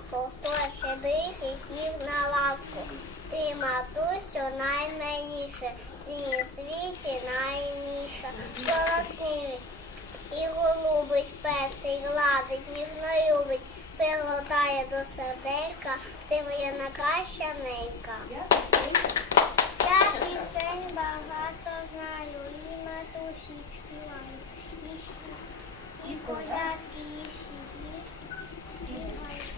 казку, хто ще дише сів на ласку. Ти, матусю, наймиліше, в цій світі найніша. Дорослівить і голубить, песий, гладить, ніжно любить, пригортає до серденька, ти моя найкраща ненька. Я пісень багато знаю, і матусі співаю, і, і колядки, і сіді, і,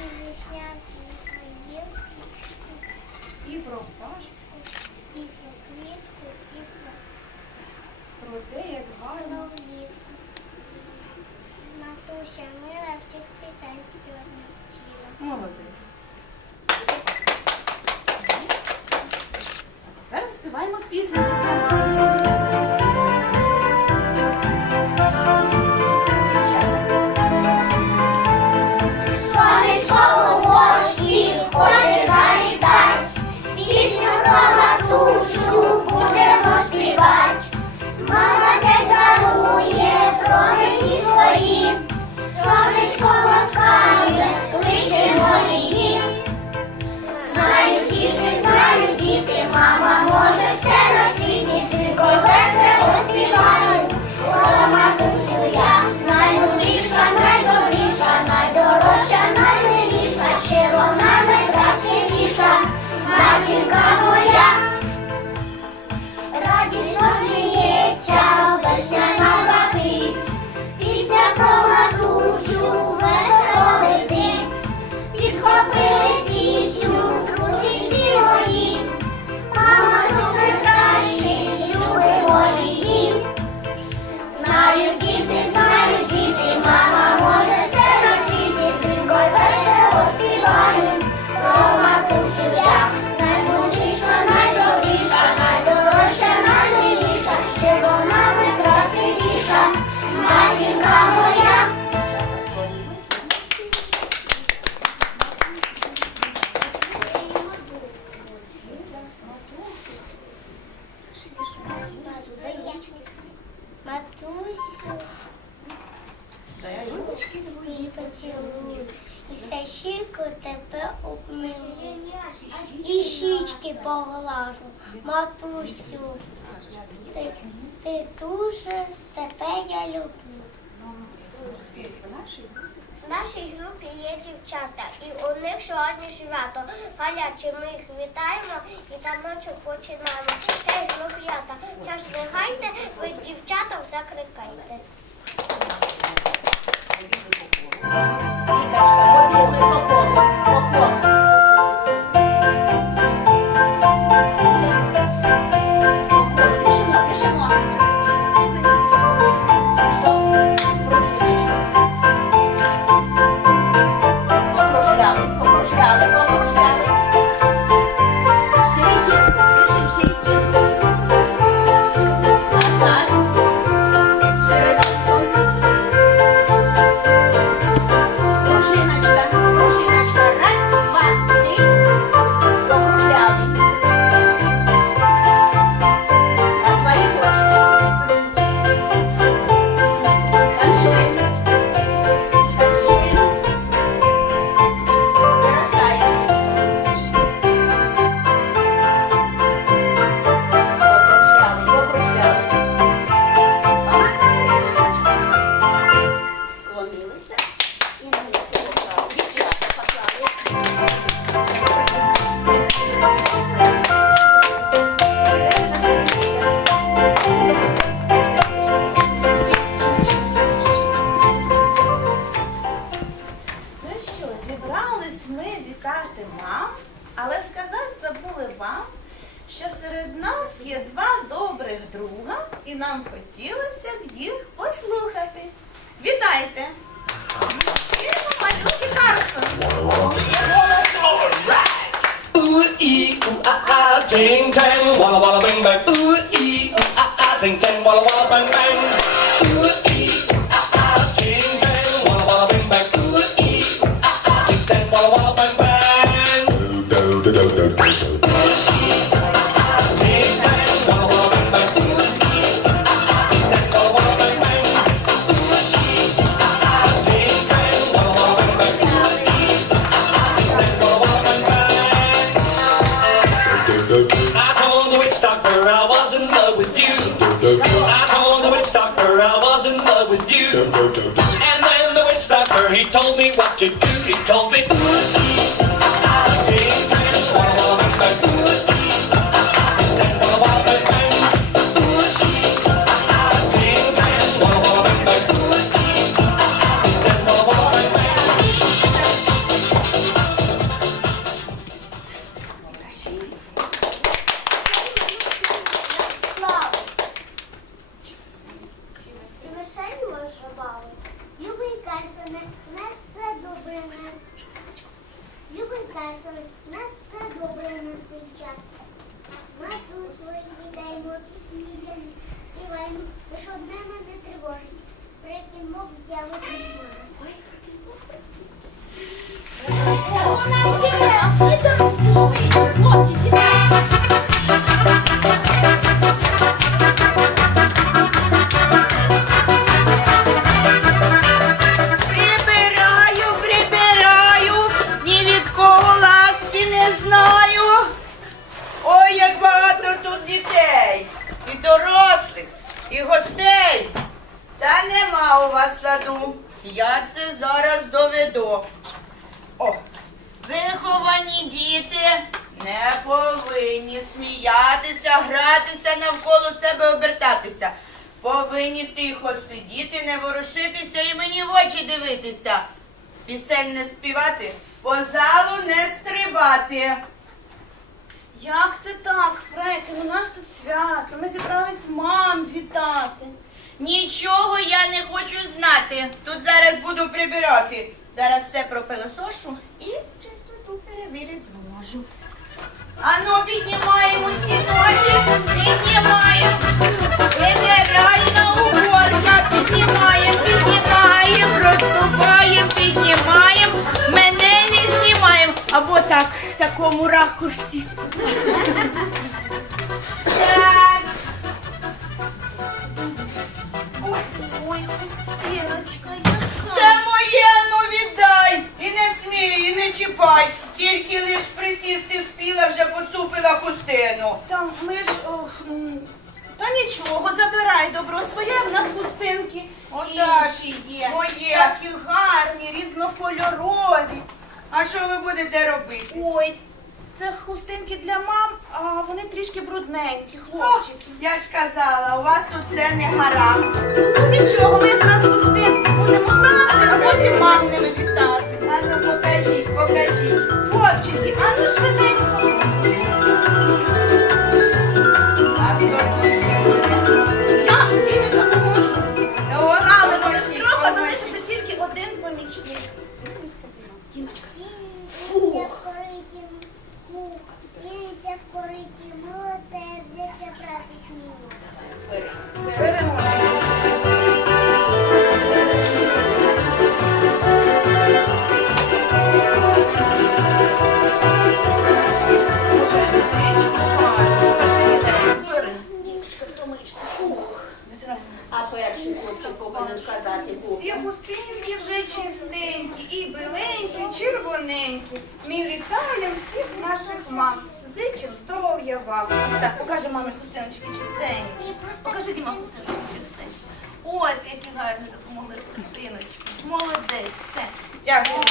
і веснянки, і про пташку, і про квітку, і про про те, як гарно. влітку. Матуся мила всіх пісень співати навчила. Молодець. Тепер заспіваємо пісню. Матусю, ти, ти дуже, тебе я люблю. В нашій групі є дівчата, і у них сьогодні свято. Галяче ми їх вітаємо і таночок починаємо. Ей, хлоп'ята, час не ви дівчаток закрикайте. Вікачка, побігли по ting tang, walla walla bang bang, ooh ee, ah ah, ting tang, walla walla bang bang. У вас саду. Я це зараз доведу. О, виховані діти не повинні сміятися, гратися, навколо себе обертатися. Повинні тихо сидіти, не ворушитися і мені в очі дивитися. Пісень не співати, по залу не стрибати. Як це так, Фрекін? У нас тут свято. Ми зібрались мам вітати. Нічого я не хочу знати. Тут зараз буду прибирати. Зараз все пропилосошу і чистоту перевірити зможу. Ану, піднімаємо всі ноги, піднімаємо. Генеральна уборка, піднімаємо, піднімаємо, розступаємо, піднімаємо. Мене не знімаємо. Або так, в такому ракурсі. Нічого, забирай добро своє, в нас хустинки. Отак, Інші є. моє. Такі гарні, різнокольорові. А що ви будете робити? Ой, це хустинки для мам, а вони трішки брудненькі, О, хлопчики. я ж казала, у вас тут все не гаразд. Ну нічого, ми зараз хустинки будемо брати, а потім мам ними вітати. А ну покажіть, покажіть. Хлопчики, а ну швиденько. 기만 здоров'я. Так, покажи мамі хустиночки чистенькі. Покажи Діма хустиночки чистенькі. От, які гарні допомогли хустиночки. Молодець, все. Дякую.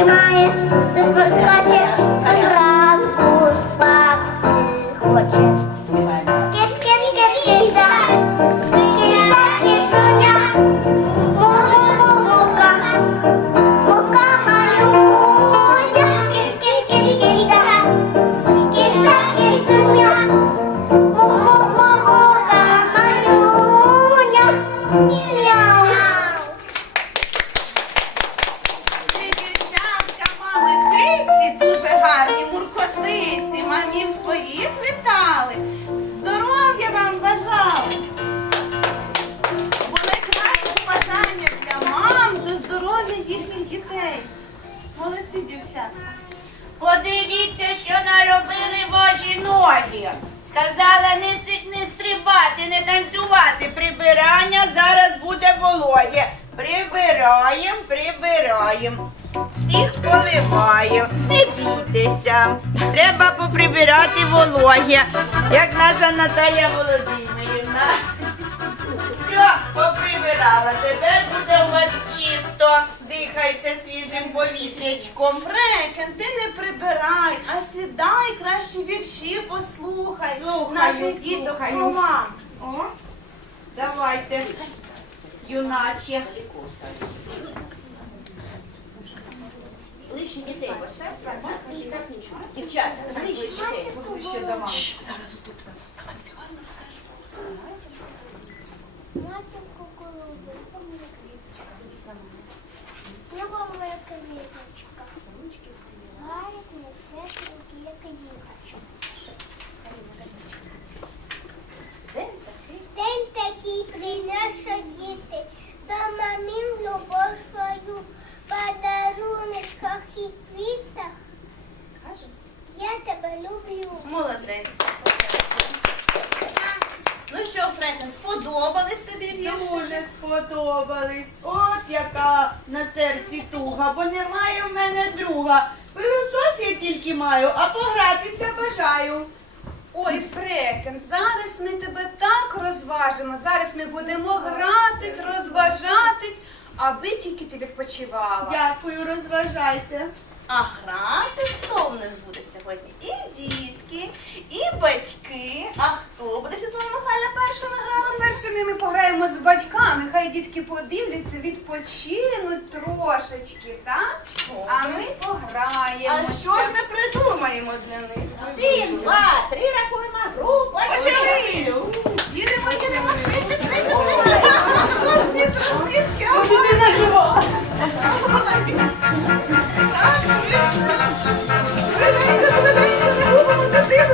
Хто знімає, хто Прибирання зараз буде вологе. Прибираємо, прибираємо. Всіх поливаємо. Не бійтеся. Треба поприбирати вологе, як наша Наталя Володимирівна. Все, поприбирала. Тепер буде у вас чисто. Дихайте свіжим повітрячком. Фрекен, ти не прибирай, а сідай краще вірші послухай. Слухаю, наших діток. О, давайте, юначе. Лишні дітей поставте, і так нічого. Дівчата, лишні дітей. Зараз тут Давай, поставити, гарно розкажеш. Матінку голубинку, моя квіточка. Тіло моя квіточка. Гарик не теж руки, як їхачу. День такий. День такий принесе діти, до мамін любов свою, подаруночках і квітах. Каже. Я тебе люблю. Молодець. Ну що, Фрекен, сподобались тобі вірші? Дуже сподобались. От яка на серці туга, бо немає в мене друга. Пилосос я тільки маю, а погратися бажаю. Ой, Фрекен, зараз ми тебе так розважимо. Зараз ми будемо гратись, розважатись, аби тільки ти відпочивала. Дякую, розважайте. А грати хто в нас буде сьогодні? І дітки, і батьки. А хто буде Світлана Михайла першими грали? Першими ми пограємо з батьками, хай дітки подивляться, відпочинуть трошечки, так? А ми пограємо. А що ж ми придумаємо для них? Один, два, три рахуємо група. Почали! Так, швидше. Видайте, швиденько, не губимо дитину,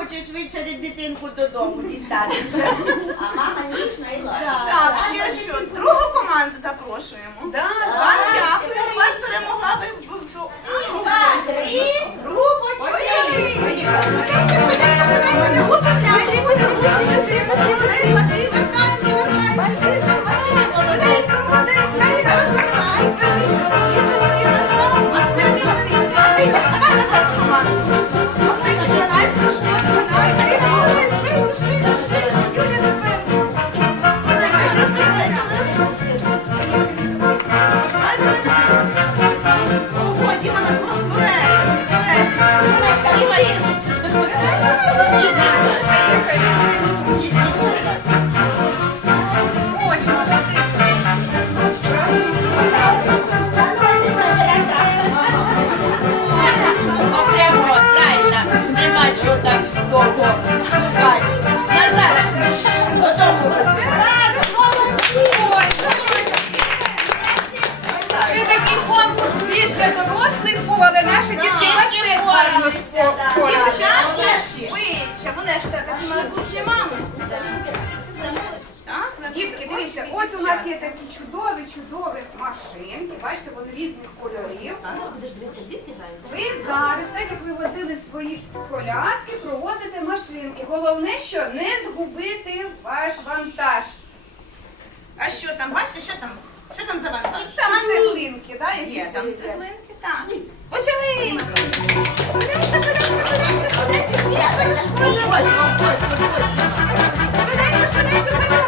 хоче швидше дитинку додому дістати вже. А мама ніжна і ладна. Так, ще що, другу команду запрошуємо. Да, Вам дякую, вас перемогла ви. ви- що- Два, три, група Почали! Швиденько, швиденько, швиденько, не гупляйте, буде гупляти. Молодець, Матвій, вертайся, вертайся. Молодець, молодець, як гарно швидше, вони ж все таки майбутні мами. Так? Дітки, дивіться, ось у нас є такі чудові, чудові машинки. Бачите, вони різних кольорів. Грають. Ви зараз, так як ви возили свої коляски, проводите машинки. Головне, що не згубити ваш вантаж. А що там, бачите, що там? Що там за вантаж? Там цеглинки, да, які Є там цеглинки, так. Почали! Швиденько, швиденько, швиденько, швиденько. Є, швиденько, швиденько, Микола,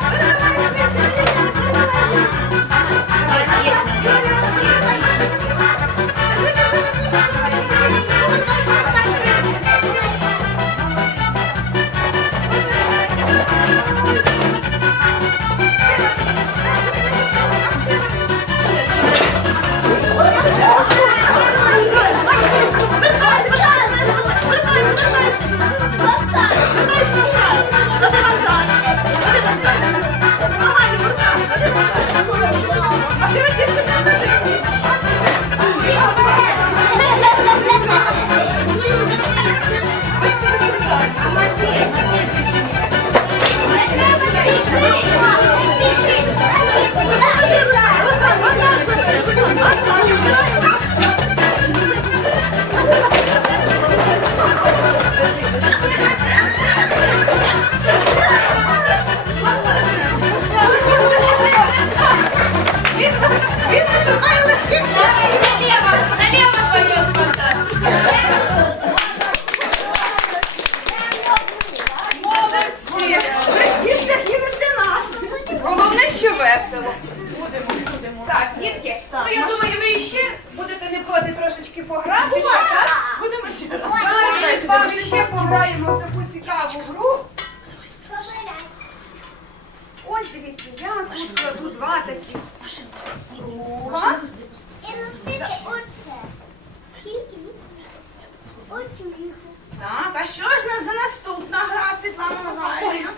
що весело. Будемо, будемо. Так, дітки, ну я думаю, ви ще будете не проти трошечки погратися, так? Будемо ще раз. Ми з вами ще пограємо в таку цікаву гру. Ось дивіться, я тут кладу два такі круга. І носити оце. Тільки оцю їх. Так, а що ж нас за наступна гра, Світлана Ой, Михайлівна?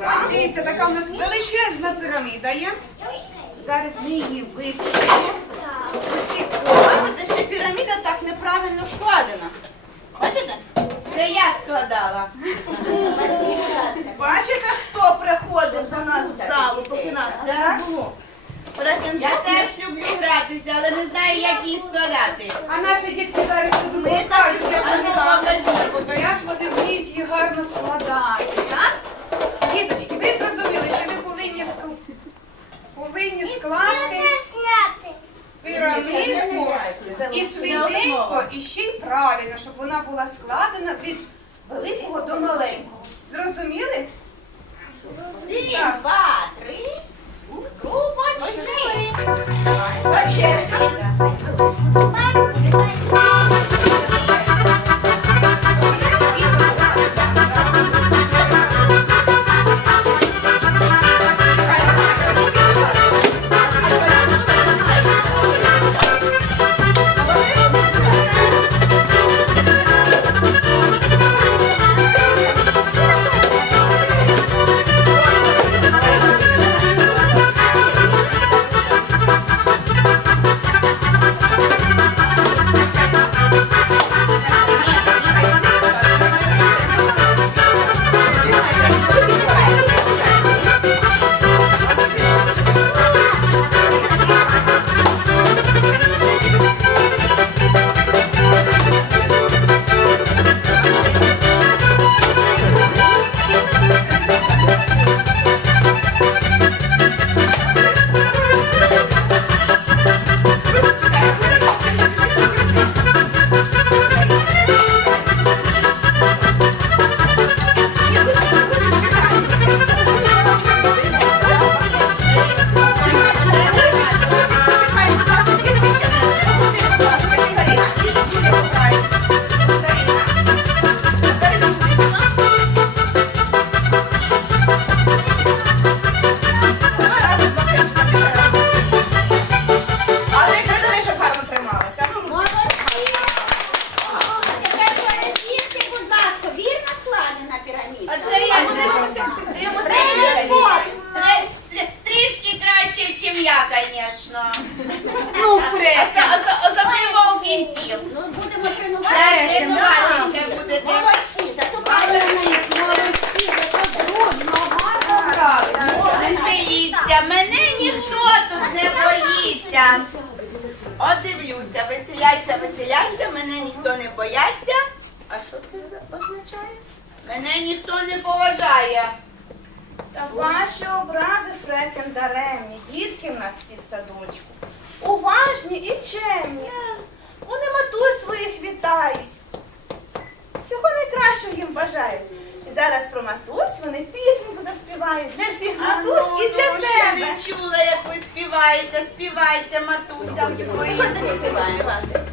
Ось дивіться, така у нас величезна піраміда є. Зараз ми її висипемо. Бачите, що піраміда так неправильно складена. Бачите? Це я складала. Бачите, хто приходив до нас в залу, поки нас не було? Я теж люблю гратися, але не знаю, як її складати. А наші дітки зараз тут Ми так і покажуть, покажіть, бажають. І зараз про матусь вони пісеньку заспівають для всіх матусь ну, і для ну, тебе. Я не чула, як ви співаєте, співайте матусям матуся. Ходимо співати.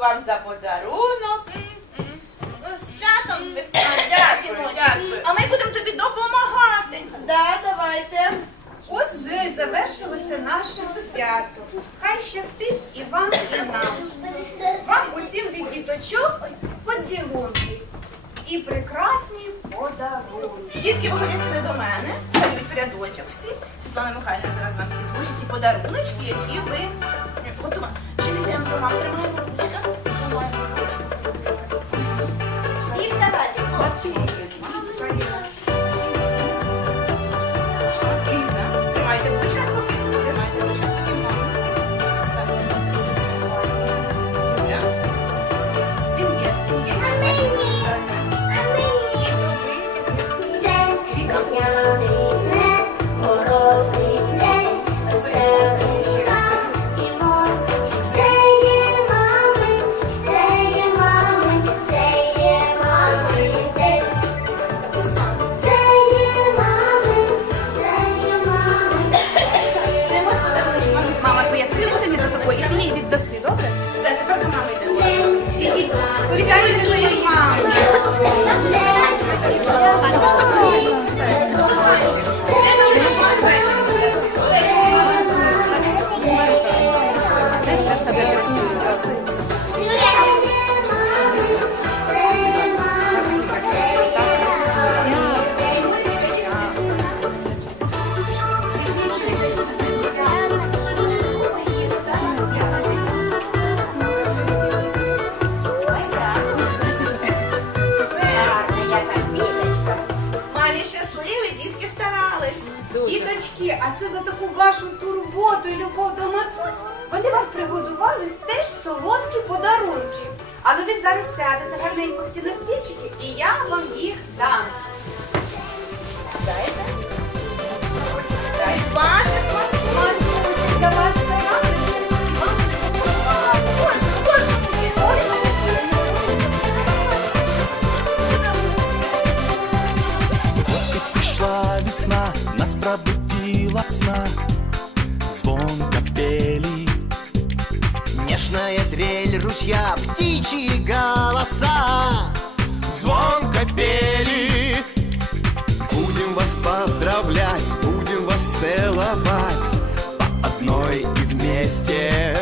вам за подарунок. Святом Дякую. А ми будемо тобі допомагати. Так, давайте. Ось вже завершилося наше свято. Хай щастить і вам, і нам. Вам усім від діточок поцілунки і прекрасні подарунки. Дітки виходять до мене, стають в рядочок всі. Світлана Михайлівна зараз вам всі вручить ті подаруночки, які ви готували. Чи не вам тримаємо? І любов до матусь вони вам приготували теж солодкі подарунки. Але ви зараз сядете гарненько всі на стільчики, і я вам їх дам. Вот и пришла весна, нас пробудила сна. Ручья, птичьи голоса звонко пели. Будем вас поздравлять, будем вас целовать По одной и вместе.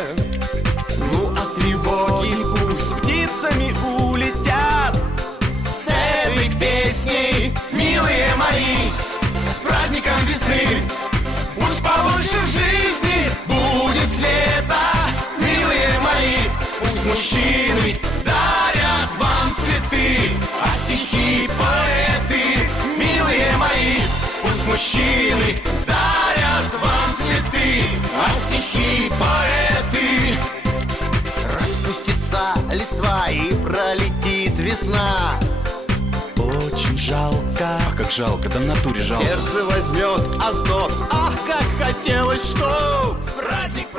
Ну а тревоги Пусть птицами улетят с этой песней, милые мои, с праздником весны. Мужчины дарят вам цветы, а стихи поэты, милые мои. Пусть мужчины дарят вам цветы, а стихи поэты. Распустится листва и пролетит весна Очень жалко. А как жалко, да в натуре жалко. Сердце возьмет озноб Ах, как хотелось, что праздник, праздник.